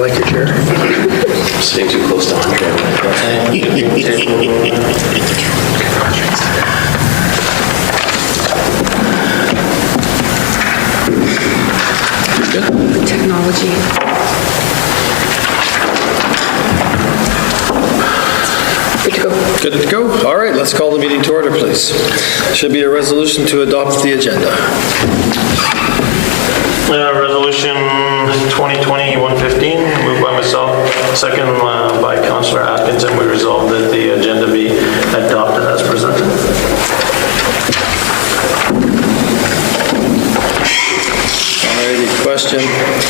like your chair. Sitting too close to Andre. Technology. Good to go. Good to go? All right, let's call the meeting to order, please. Should be a resolution to adopt the agenda. Resolution 2020-115, moved by myself, second by Councillor Atkinson. We resolve that the agenda be adopted as presented. Alrighty, question.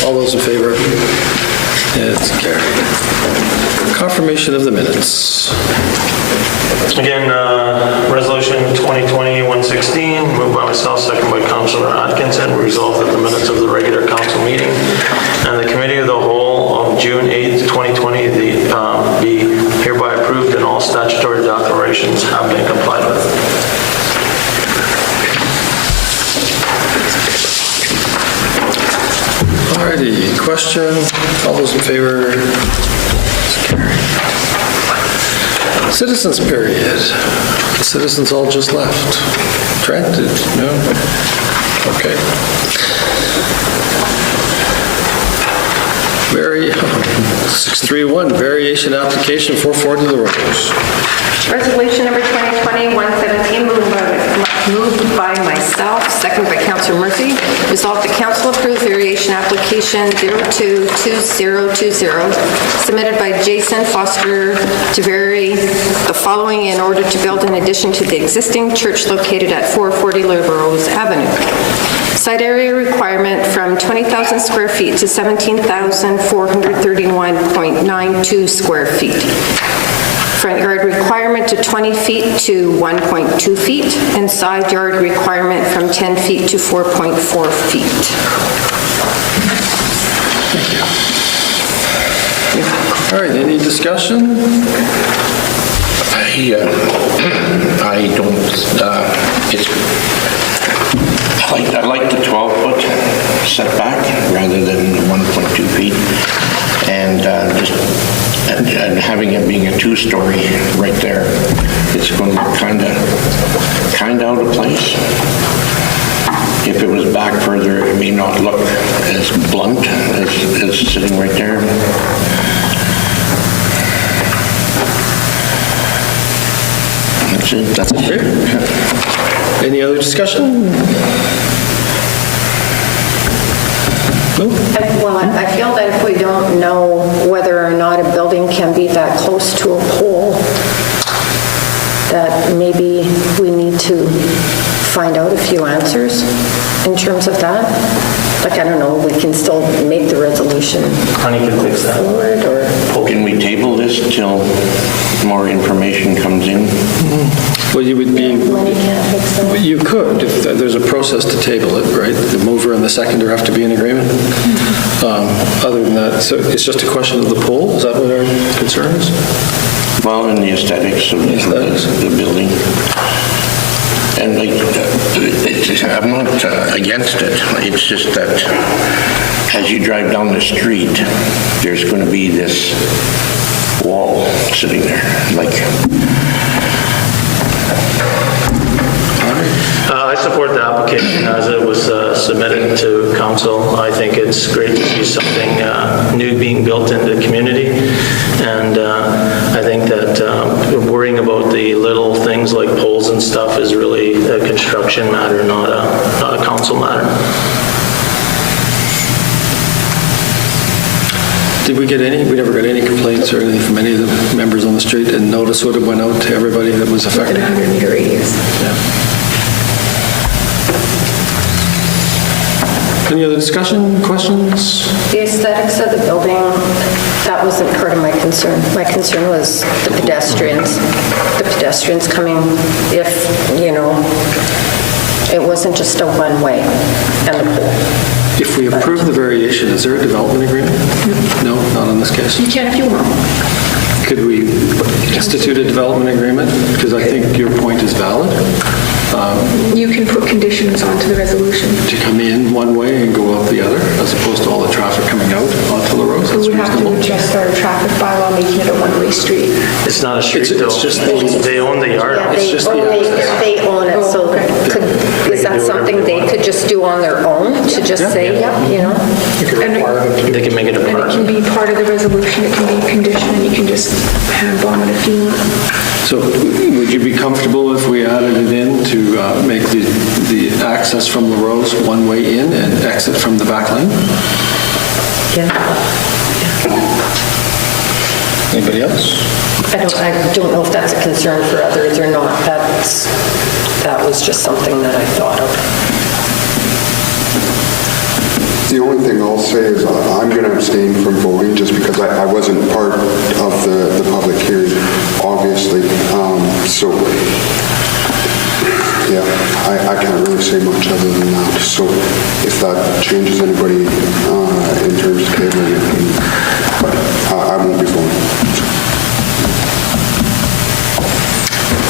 All those in favor? It's carried. Confirmation of the minutes. Again, resolution 2020-116, moved by myself, second by Councillor Atkinson. We resolve that the minutes of the regular council meeting and the committee of the whole of June 8th, 2020 be hereby approved and all statutory declarations have been complied with. Alrighty, question. All those in favor? It's carried. Citizens period. The citizens all just left. Trent, no? Okay. 631, variation application 440 to the Rose. Resolution number 2020-117, moved by myself, second by Councillor Murphy. Resolved the council approve variation application 022020 submitted by Jason Foster to vary the following in order to build an addition to the existing church located at 440 La Rose Avenue. Site area requirement from 20,000 square feet to 17,431.92 square feet. Front yard requirement to 20 feet to 1.2 feet, and side yard requirement from 10 feet to 4.4 feet. All right, any discussion? I like the 12-foot setback rather than 1.2 feet, and and having it being a two-story right there, it's going to look kind of out of place. If it was back further, it may not look as blunt as sitting right there. That's it. That's it. Great. Any other discussion? No? Well, I feel that if we don't know whether or not a building can be that close to a pole, that maybe we need to find out a few answers in terms of that. Like, I don't know, we can still make the resolution Honey can fix that. forward, or... Can we table this till more information comes in? Well, you would be, Lenny can't fix that. you could, if there's a process to table it, right? The mover and the seconder have to be in agreement. Other than that, so it's just a question of the pole? Is that what our concern is? Well, in the aesthetics of the building. And I'm not against it. It's just that as you drive down the street, there's going to be this wall sitting there, like... I support the application as it was submitted to council. I think it's great to see something new being built into the community, and I think that worrying about the little things like poles and stuff is really a construction matter, not a council matter. Did we get any, we never got any complaints or anything from any of the members on the street, and notice would have went out to everybody that was affected? 100-meter radius. Yeah. Any other discussion, questions? The aesthetics of the building, that wasn't part of my concern. My concern was the pedestrians. The pedestrians coming, if, you know, it wasn't just a one-way and the pool. If we approve the variation, is there a development agreement? No, not in this case. You can if you want. Could we institute a development agreement? Because I think your point is valid. You can put conditions onto the resolution. To come in one way and go out the other, as opposed to all the traffic coming out onto La Rose. We would have to adjust our traffic bylaw, making it a one-way street. It's not a street, It's though. just They own the yard. Yeah, It's they just the own access. they own it, so is that something they could just do on their own, to just say, yeah, you know? They can make it a And it park. can be part of the resolution, it can be a condition, and you can just hand bomb it if you want. So would you be comfortable if we added it in to make the access from LaRose one way in and exit from the back lane? Yeah. Anybody else? I don't know if that's a concern for others or not. That was just something that I thought of. The only thing I'll say is I'm going to abstain from voting just because I wasn't part of the public hearing, obviously. So, yeah, I can't really say much other than that. So if that changes anybody in terms of tabling it, I won't be voting.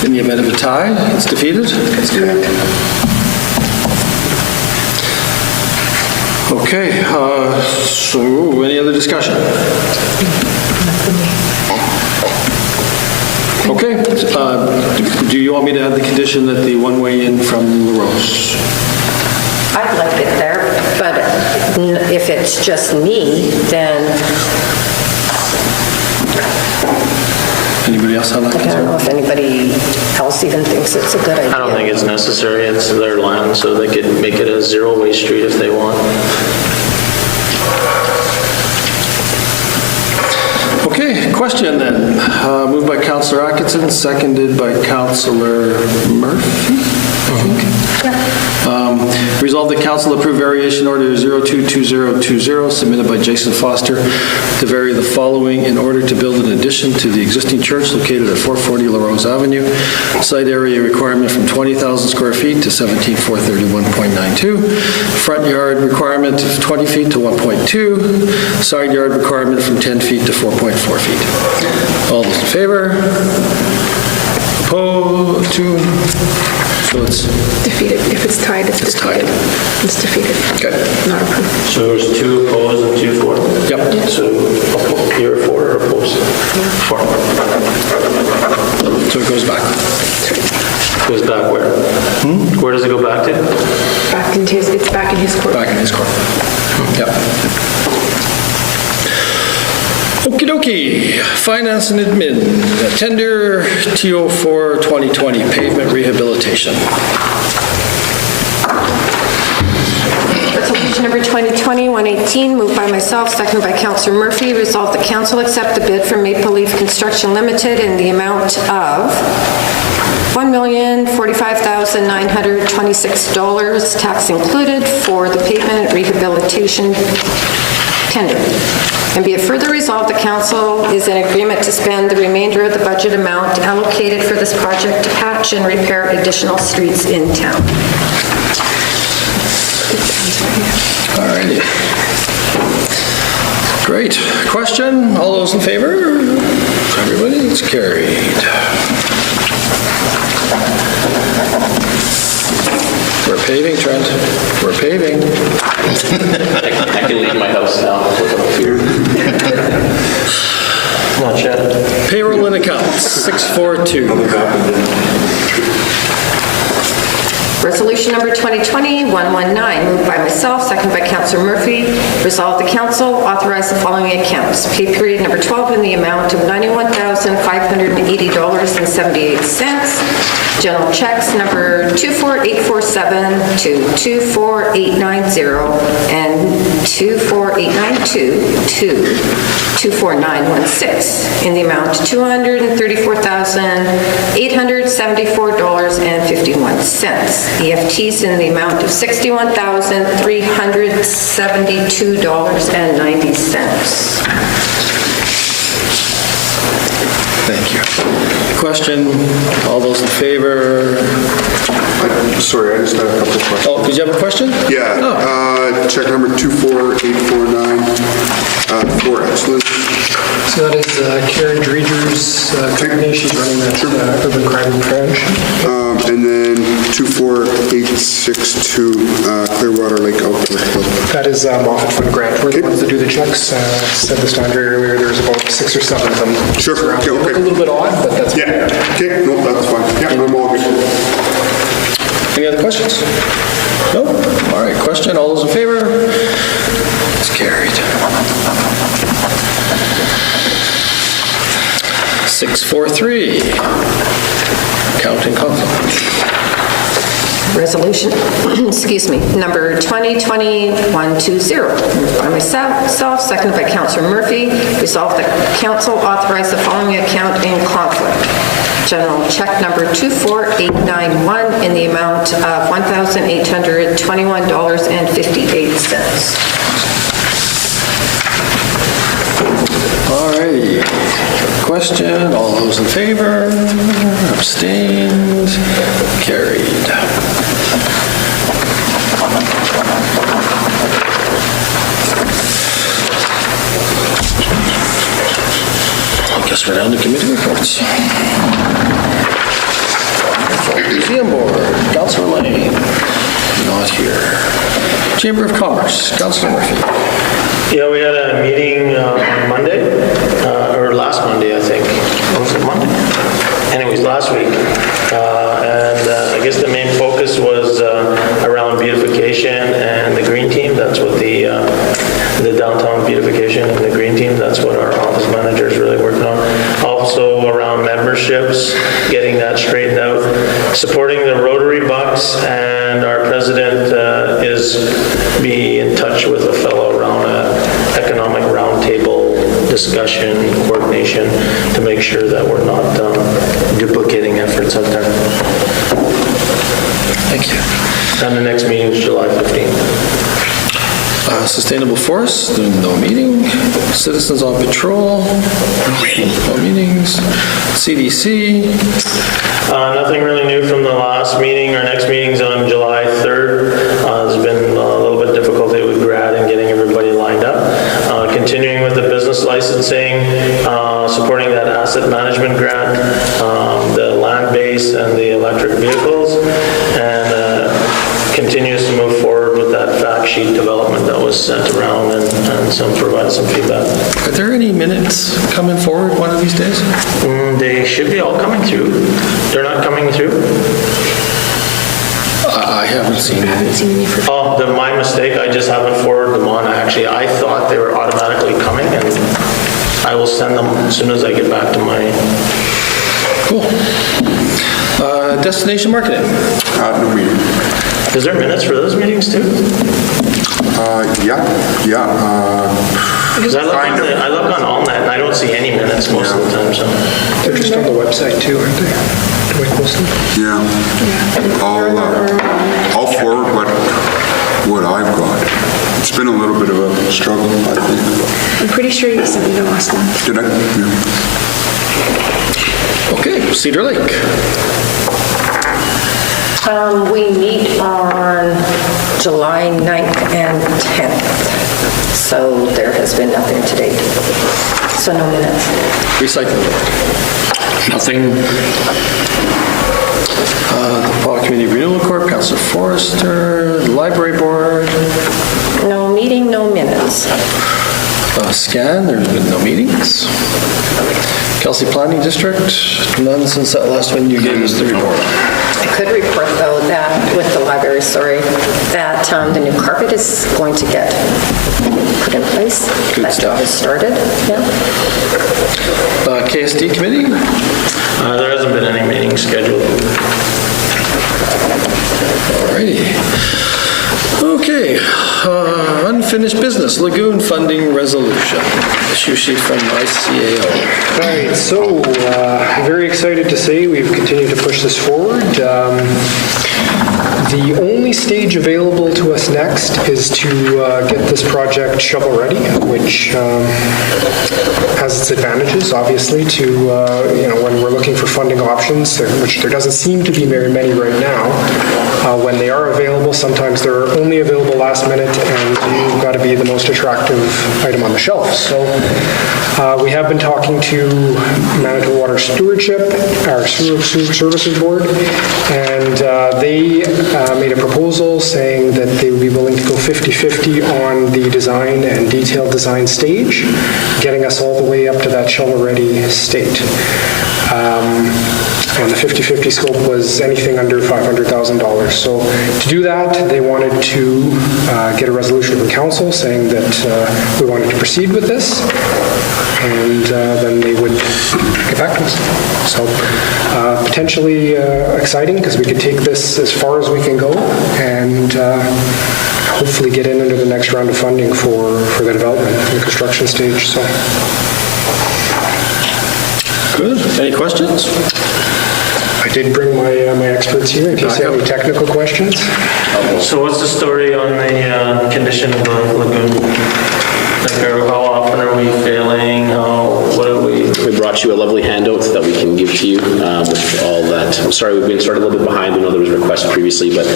In the event of a tie, it's defeated? Yeah. Okay, so any other discussion? Okay, do you want me to add the condition that the one-way in from LaRose? I'd like it there, but if it's just me, then Anybody else have that I don't know concern? if anybody else even thinks it's a good idea. I don't think it's necessary. It's their land, so they could make it a zero-way street if they want. Okay, question then. Moved by Councillor Atkinson, seconded by Councillor Murphy, I think. Resolved that council approve variation order 022020 submitted by Jason Foster to vary the following in order to build an addition to the existing church located at 440 LaRose Avenue. Site area requirement from 20,000 square feet to 17,431.92. Front yard requirement of 20 feet to 1.2. Side yard requirement from 10 feet to 4.4 feet. All those in favor? Opposed? 2. So it's Defeated. If it's tied, it's defeated. tied. It's defeated. Okay. Not approved. So there's 2 opposed and 2 for? Yep. So you're for or opposed? For. So it goes back. Goes back where? Where does it go back to? Back into his, it's back in his court. Back in his court. Yep. Okie dokie. Finance and admin. Tender TO4 2020 pavement rehabilitation. Resolution number 2020-118, moved by myself, seconded by Councillor Murphy. Resolved that council accept the bid from Maple Leaf Construction Limited in the amount of $1,045,926, tax included, for the pavement rehabilitation tender. And be it further resolved, the council is in agreement to spend the remainder of the budget amount allocated for this project to patch and repair additional streets in town. All righty. Great. Question? All those in favor? Everybody? It's carried. We're paving, Trent. We're paving. I can leave my house now. Look up here. Not yet. Payroll and accounts, 642. Resolution number 2020-119, moved by myself, seconded by Councillor Murphy. Resolved the council authorize the following accounts. Pay period number 12 in the amount of $91,580.78. General checks number 24847 to 24890 and 24892 to 24916 in the amount of $234,874.51. EFTs in the amount of $61,372.90. Thank you. Question? All those in favor? Sorry, I just had a couple of questions. Oh, did you have a question? Yeah, check number 24849 for excellence. So that is Karen Dreger's company. She's running that urban crime prevention. And then 24862 Clearwater Lake Outdoor Club. That is Moffett Fund grant. We're the ones that do the checks. Said this to Andre earlier, there's about 6 or 7 of them. Sure, around. okay, They look okay. a little bit odd, but that's... Yeah, okay, no, that's fine. Yeah, I'm all good. Any other questions? No? All right, question, all those in favor? It's carried. 643, accounting conflict. Resolution, excuse me, number 2020-120, moved by myself, seconded by Councillor Murphy. Resolve that council authorize the following account in conflict. General check number 24891 in the amount of $1,821.58. All righty. Question, all those in favor? Abstained? Carried. I guess we're down to committee reports. Museum Board, Councillor Lane, not here. Chamber of Commerce, Councillor Murphy. Yeah, we had a meeting on Monday, or last Monday, I think. Was it Monday? Anyways, last week. And I guess the main focus was around beautification and the green team. That's what the downtown beautification and the green team, that's what our office manager is really working on. Also around memberships, getting that straightened out. Supporting the Rotary Bucks, and our president is be in touch with a fellow around economic roundtable discussion, coordination, to make sure that we're not duplicating efforts out there. Thank you. And the next meeting is July 15th. Sustainable Forest, no meeting. Citizens on Patrol, no meetings. CDC, Nothing really new from the last meeting. Our next meeting's on July 3rd. There's been a little bit of difficulty with grad and getting everybody lined up. Continuing with the business licensing, supporting that asset management grant, the land base and the electric vehicles, and continues to move forward with that fact sheet development that was sent around and provide some feedback. are there any minutes coming forward one of these days? They should be all coming through. They're not coming through? I haven't seen any. Oh, my mistake. I just haven't forwarded them on. Actually, I thought they were automatically coming, and I will send them as soon as I get back to my... Cool. Destination marketing. No meeting. Is there minutes for those meetings too? Yeah. Because I look on AllNet and I don't see any minutes most of the time, so... They're just on the website too, aren't they? Dwight Wilson? Yeah. I'll forward what I've got. It's been a little bit of a struggle, I think. I'm pretty sure you sent me the last one. Did I? Yeah. Okay, Cedar Lake. We meet on July 9th and 10th, so there has been nothing to date. So no minutes. Recycling. Nothing. The Paul Community Renewal Corp, Councillor Forrester, the Library Board. No meeting, no minutes. Scan, there's been no meetings. Kelsey Planning District, none since that last one you gave us the report. I could report, though, that with the library, that the new carpet is going to get put in place. Good That stuff. job has started, yeah. KSD Committee, There hasn't been any meetings scheduled. alrighty. Okay, unfinished business, lagoon funding resolution. Issue sheet from ICAO. All right, so very excited to say we've continued to push this forward. The only stage available to us next is to get this project shovel-ready, which has its advantages, obviously, to when we're looking for funding options, which there doesn't seem to be very many right now. When they are available, sometimes they're only available last minute, and you've got to be the most attractive item on the shelf. So we have been talking to Manitoba Water Stewardship, our Sewer Services Board, and they made a proposal saying that they would be willing to go 50-50 on the design and detailed design stage, getting us all the way up to that shovel-ready state. And the 50-50 scope was anything under $500,000. So to do that, they wanted to get a resolution from council saying that we wanted to proceed with this, and then they would get back to us. So potentially exciting, because we could take this as far as we can go and hopefully get in under the next round of funding for the development, the construction stage. So. Good. Any questions? I did bring my experts here in case you have any technical questions. So what's the story on the condition of the lagoon? Like, how often are we failing? What are we? We brought you a lovely handout that we can give to you with all that. I'm sorry, we've been started a little bit behind. We know there was requests previously, but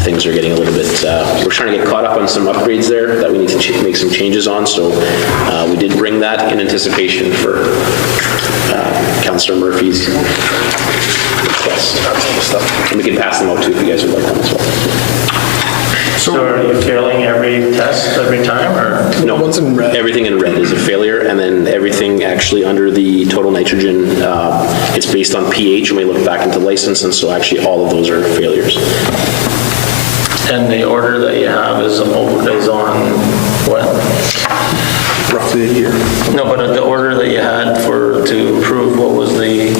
things are getting a little bit, we're trying to get caught up on some upgrades there that we need to make some changes on. So we did bring that in anticipation for Councillor Murphy's request. And we can pass them out too if you guys would like them as well. So are you failing every test every time, or? No, everything in red is a failure, and then everything actually under the total nitrogen, it's based on pH, and we look back into license, and so actually all of those are failures. And the order that you have is on what? Roughly a year. No, but the order that you had to approve, what were we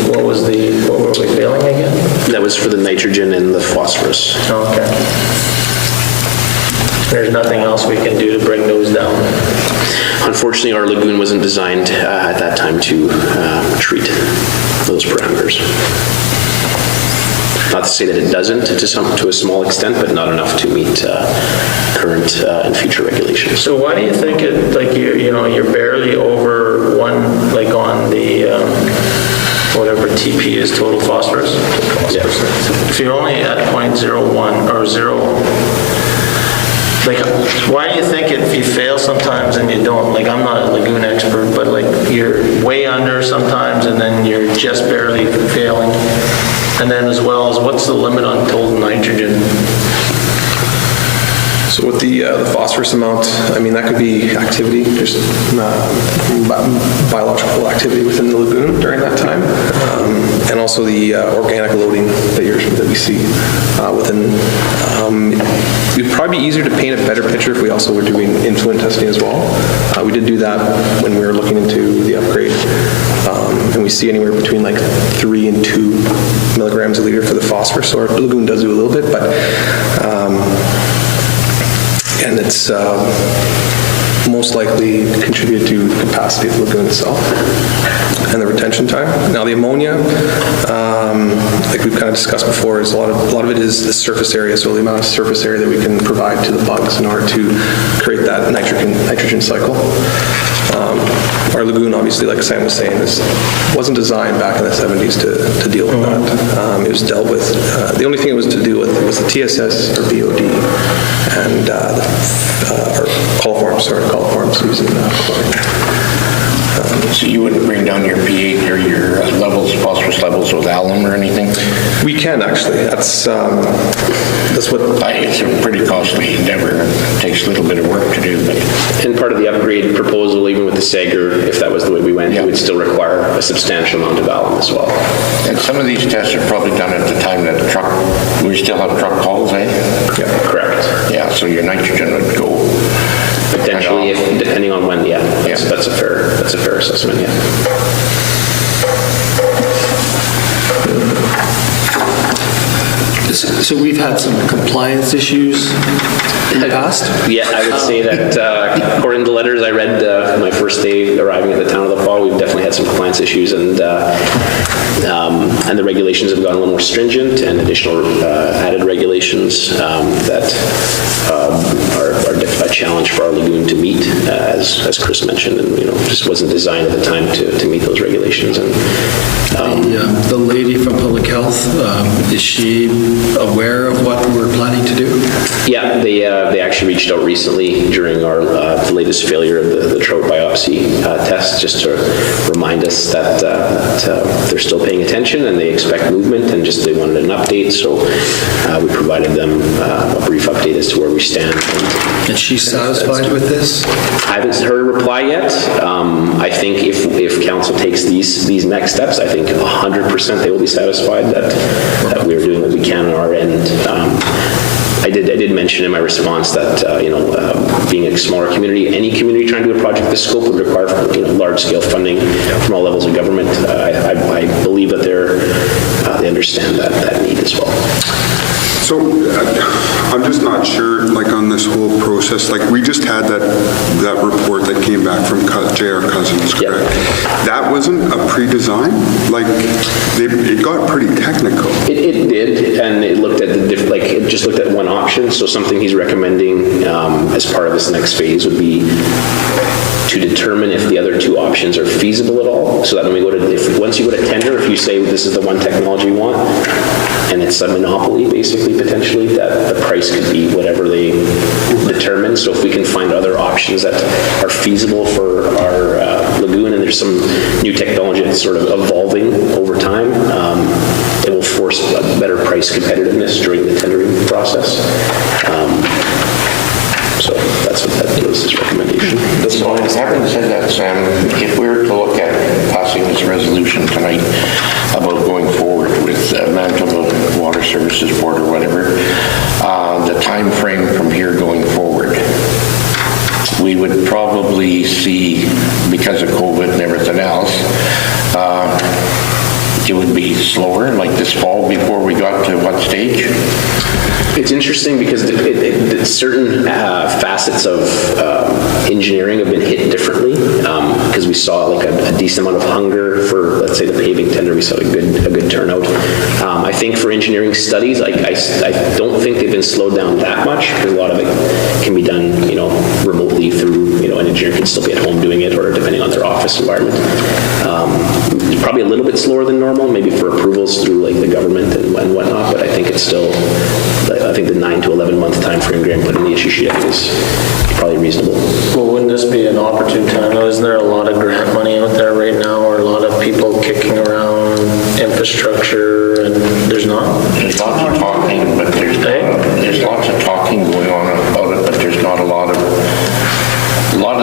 failing again? That was for the nitrogen and the phosphorus. Okay. There's nothing else we can do to bring those down? Unfortunately, our lagoon wasn't designed at that time to treat those parameters. Not to say that it doesn't to a small extent, but not enough to meet current and future regulations. So why do you think you're barely over one, like on the whatever TP is, total phosphorus? Yeah. If you're only at 0.01 or 0, like, why do you think if you fail sometimes and you don't, like, I'm not a lagoon expert, but like you're way under sometimes and then you're just barely failing? And then as well as, what's the limit on total nitrogen? So with the phosphorus amount, I mean, that could be activity, just biological activity within the lagoon during that time, and also the organic loading that we see within. It'd probably be easier to paint a better picture if we also were doing influent testing as well. We did do that when we were looking into the upgrade, and we see anywhere between like 3 and 2 milligrams a liter for the phosphorus. So our lagoon does do a little bit, but and it's most likely contributed to the capacity of the lagoon itself and the retention time. Now the ammonia, like we've kind of discussed before, is a lot of it is the surface area, so the amount of surface area that we can provide to the bugs in order to create that nitrogen cycle. Our lagoon, obviously, like Sam was saying, wasn't designed back in the 70s to deal with that. It was dealt with. The only thing it was to deal with was the TSS or BOD and our coliforms using chlorine. So you wouldn't bring down your pH or your levels, phosphorus levels with alum or anything? We can actually. That's what. It's a pretty costly endeavor. It takes a little bit of work to do, but. And part of the upgrade proposal, even with the Sager, if that was the way we went, it would still require a substantial amount of alum as well. And some of these tests are probably done at the time that we still have truck calls, eh? Yeah, correct. Yeah, so your nitrogen would go. Potentially, depending on when, that's a fair assessment, yeah. So we've had some compliance issues in the past? Yeah, I would say that according to the letters I read my first day arriving at the town of La Fall, we've definitely had some compliance issues, and the regulations have gotten a little more stringent, and additional added regulations that are a challenge for our lagoon to meet, as Chris mentioned, and just wasn't designed at the time to meet those regulations. And the lady from Public Health, is she aware of what we're planning to do? Yeah, they actually reached out recently during our the latest failure of the trout biopsy test, just to remind us that they're still paying attention and they expect movement, and just they wanted an update. So we provided them a brief update as to where we stand. And she's satisfied with this? I haven't heard a reply yet. I think if council takes these next steps, I think 100% they will be satisfied that we are doing what we can on our end. I did mention in my response that being a smaller community, any community trying to do a project this scope would require large-scale funding from all levels of government. I believe that they understand that need as well. So I'm just not sure, like, on this whole process, like, we just had that report that came back from J.R. Cousins, correct? Yeah. That wasn't a pre-design? Like, it got pretty technical. It did, and it looked at it just looked at one option. So something he's recommending as part of this next phase would be to determine if the other two options are feasible at all, so that when we go to, once you go to tender, if you say this is the one technology you want, and it's a monopoly, basically, potentially, that the price could be whatever they determine. So if we can find other options that are feasible for our lagoon, and there's some new technology that's sort of evolving over time, it will force a better price competitiveness during the tendering process. So that's what that is, his recommendation. So having said that, Sam, if we were to look at passing this resolution tonight about going forward with Manitoba Water Services Board or whatever, the time frame from here going forward, we would probably see, because of COVID and everything else, it would be slower, like this fall before we got to what stage? It's interesting because certain facets of engineering have been hit differently, because we saw like a decent amount of hunger for, let's say, the paving tender. We saw a good turnout. I think for engineering studies, I don't think they've been slowed down that much, because a lot of it can be done, remotely through, an engineer can still be at home doing it, or depending on their office environment. Probably a little bit slower than normal, maybe for approvals through like the government and whatnot, but I think it's still, I think the 9 to 11 month time frame Graham put in the issue sheet is probably reasonable. Well, wouldn't this be an opportune time? Isn't there a lot of grant money out there right now, or a lot of people kicking around infrastructure, and there's not? There's lots of talking, but there's lots of talking going on about it, but there's not a lot of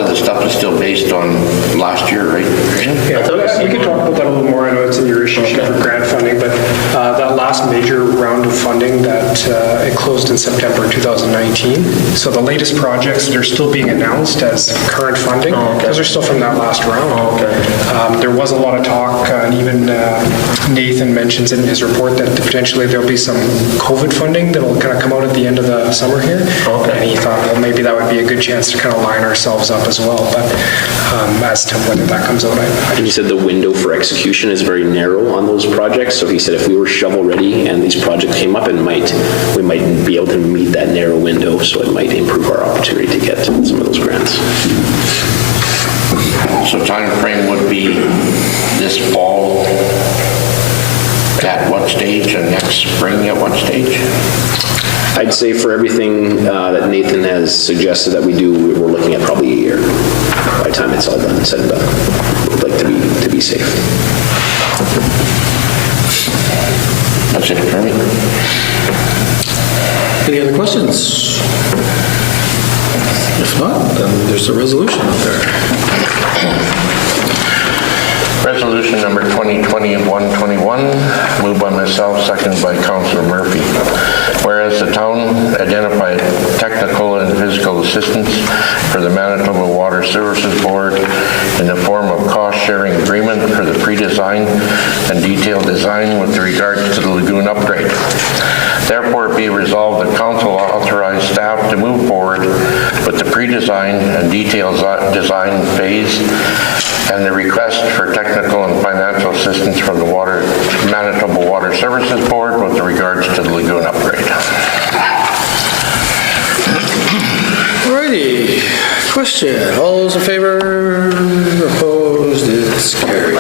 the stuff is still based on last year, right? Yeah, we could talk about that a little more. I know it's in your issue sheet for grant funding, but that last major round of funding that it closed in September 2019. So the latest projects that are still being announced as current funding, those are still from that last round. There was a lot of talk, and even Nathan mentions in his report that potentially there'll be some COVID funding that'll kind of come out at the end of the summer here. And he thought, well, maybe that would be a good chance to kind of line ourselves up as well. But as to whether that comes out, And he said the window for execution is very narrow on those projects. So he said if we were shovel ready and these projects came up, we might be able to meet that narrow window. So it might improve our opportunity to get some of those grants. So time frame would be this fall at what stage, and next spring at what stage? I'd say for everything that Nathan has suggested that we do, we're looking at probably a year by the time it's all done and said and done. We'd like to be safe. That's it for me. Any other questions? If not, then there's a resolution out there. Resolution number 2020-121, moved by myself, seconded by Councillor Murphy. Whereas the town identified technical and physical assistance for the Manitoba Water Services Board in the form of cost-sharing agreement for the pre-design and detailed design with regards to the lagoon upgrade. Therefore, be resolved that council authorize staff to move forward with the pre-design and detailed design phase and the request for technical and financial assistance from the Manitoba Water Services Board with regards to the lagoon upgrade. Alrighty, question. All those in favor? Opposed? It's carried.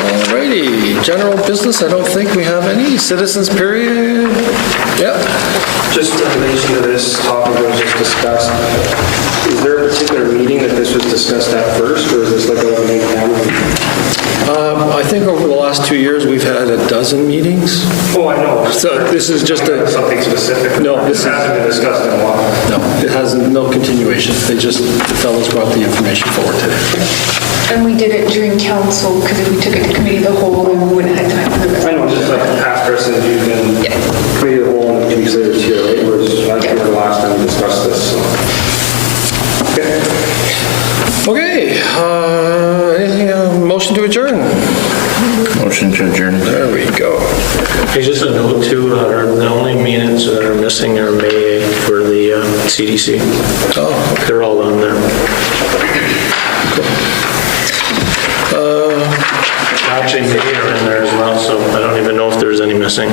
Alrighty, general business, I don't think we have any. Citizens period? Yep. Just in relation to this topic that was just discussed, is there a particular meeting that this was discussed at first, or is this like a main family? I think over the last 2 years, we've had a dozen meetings. Oh, I know. So this is just a... Something specific? No, this hasn't been discussed in a while. No, it has no continuation. The fellows brought the information forward today. And we did it during council, because if we took it to committee of the whole, then we wouldn't have time for the rest. I know, just like past precedent, you've been committee of the whole and 2 weeks later it's here, right? Whereas I remember the last time we discussed this, so. Okay. Okay, motion to adjourn. Motion to adjourn. There we go. Hey, just a note too, the only minutes that are missing are May 8th for the CDC. Oh, okay. They're all on there. Actually, May are in there as well, so I don't even know if there's any missing.